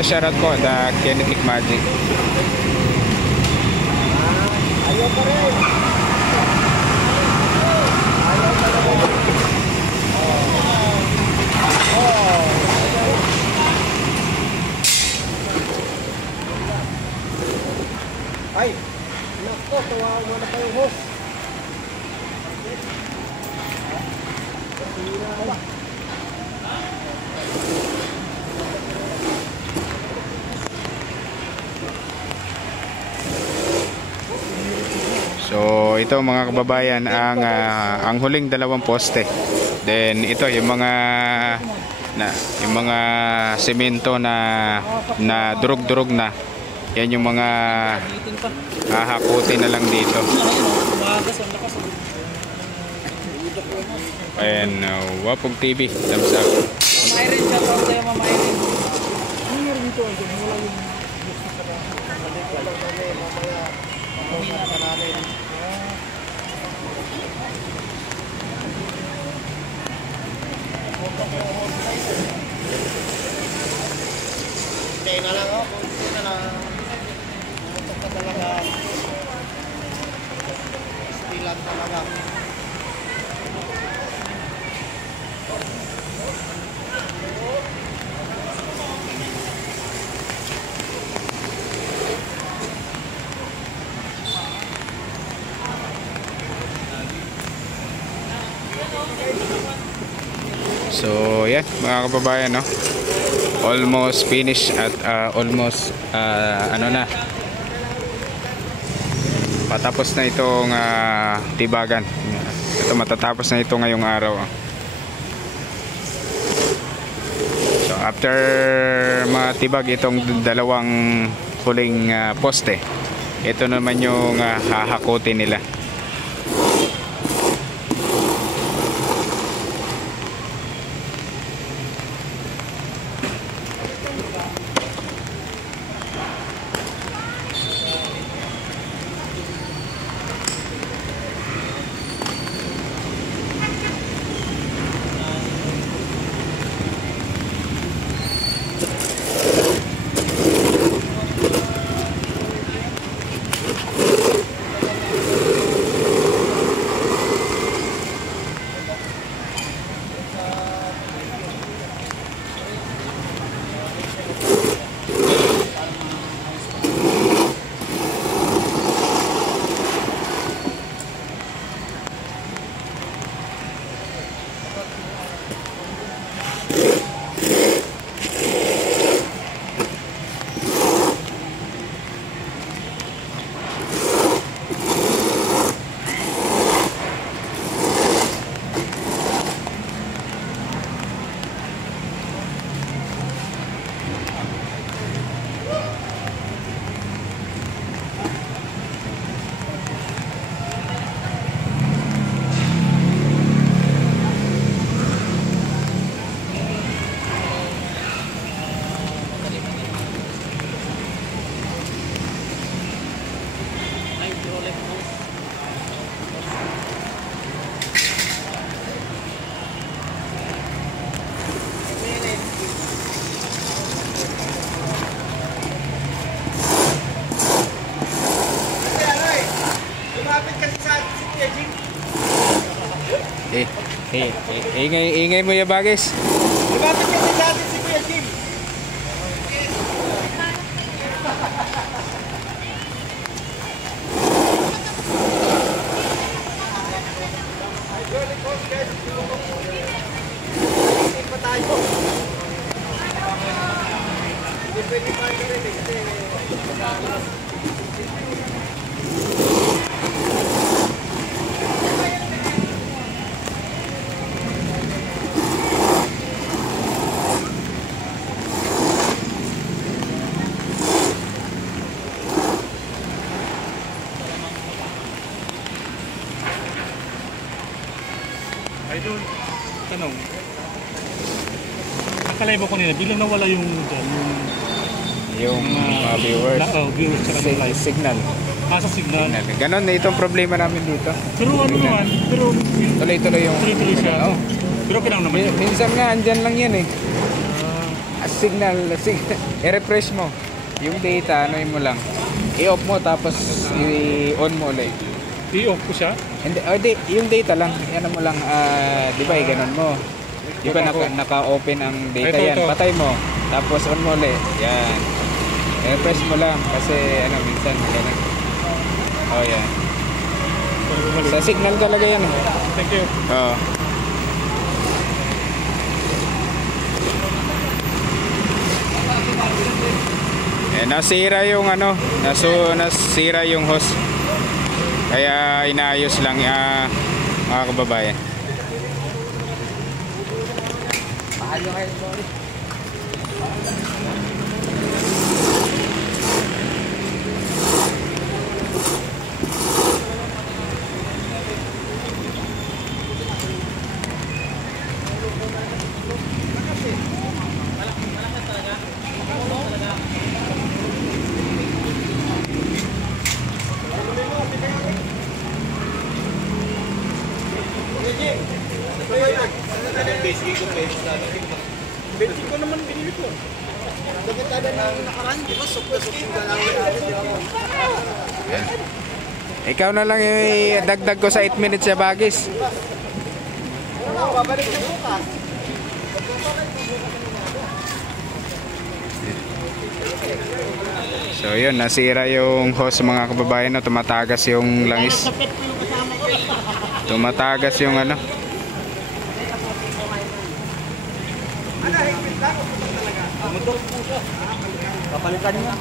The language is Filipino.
Shoutout po, The Kinetic Magic. Ayaw pa rin. Ayaw pa rin. Ay, nako, tawagan mo na kayong host. So ito mga kababayan ang huling dalawang poste. Then ito yung mga semento na durug-durug na. Yan yung mga hahakutin na lang dito. Ayan, Wapog TV, thumbs up. Mama Irene, shout out sa'yo, Mama Irene. Ano meron dito? Wala yung hindi na lang ako, hindi na lang. Pumuntok ka talaga. Stilan talaga. So yan mga kababayan, no? Almost finished at almost ano na, patapos na itong tibagan. Ito matatapos na ito ngayong araw. So after matibag itong dalawang huling poste, ito naman yung hahakutin nila. Ingay mo ya bagis. Lumapit kasi sa atin si Kuya Jim. Hindi pa tayo. Hindi pwede pa rin kasi Idol, tanong. Nakalay mo ko nila, bilang nawala yung Yung viewers. Viewers sa kanila. Signal. Sa signal. Ganon na itong problema namin dito. Pero ano naman, pero Tuloy-tuloy yung... tuloy-tuloy siya. Oo. Pero kinang naman yun. Minsan nga, andyan lang yan eh. Signal. I-refresh mo. Yung data, ano mo lang. I-off mo, tapos i-on mo ulit. I-off ko siya? Hindi, yung data lang. Yan mo lang, di ba, ganon mo. Di ba naka-open ang data Ito, yan. ito. Patay mo. Tapos on mo ulit. Yan. I-press mo lang. Kasi, minsan, ganun. Oh, yan. Sa signal talaga yan. Thank you. Oo. Nasira yung nasira yung hose. Kaya inaayos lang mga kababayan. Bensin ko naman binili ko. Nagkakada na nakaraan, di ba? Sok-sok yung dalawin natin. Ikaw na lang dagdag ko sa 8 minutes sa bagis. Babalik na bukas. So yun, nasira yung hose mga kababayan, no? Tumatagas yung langis. Tumatagas yung ano. Papalitan niya.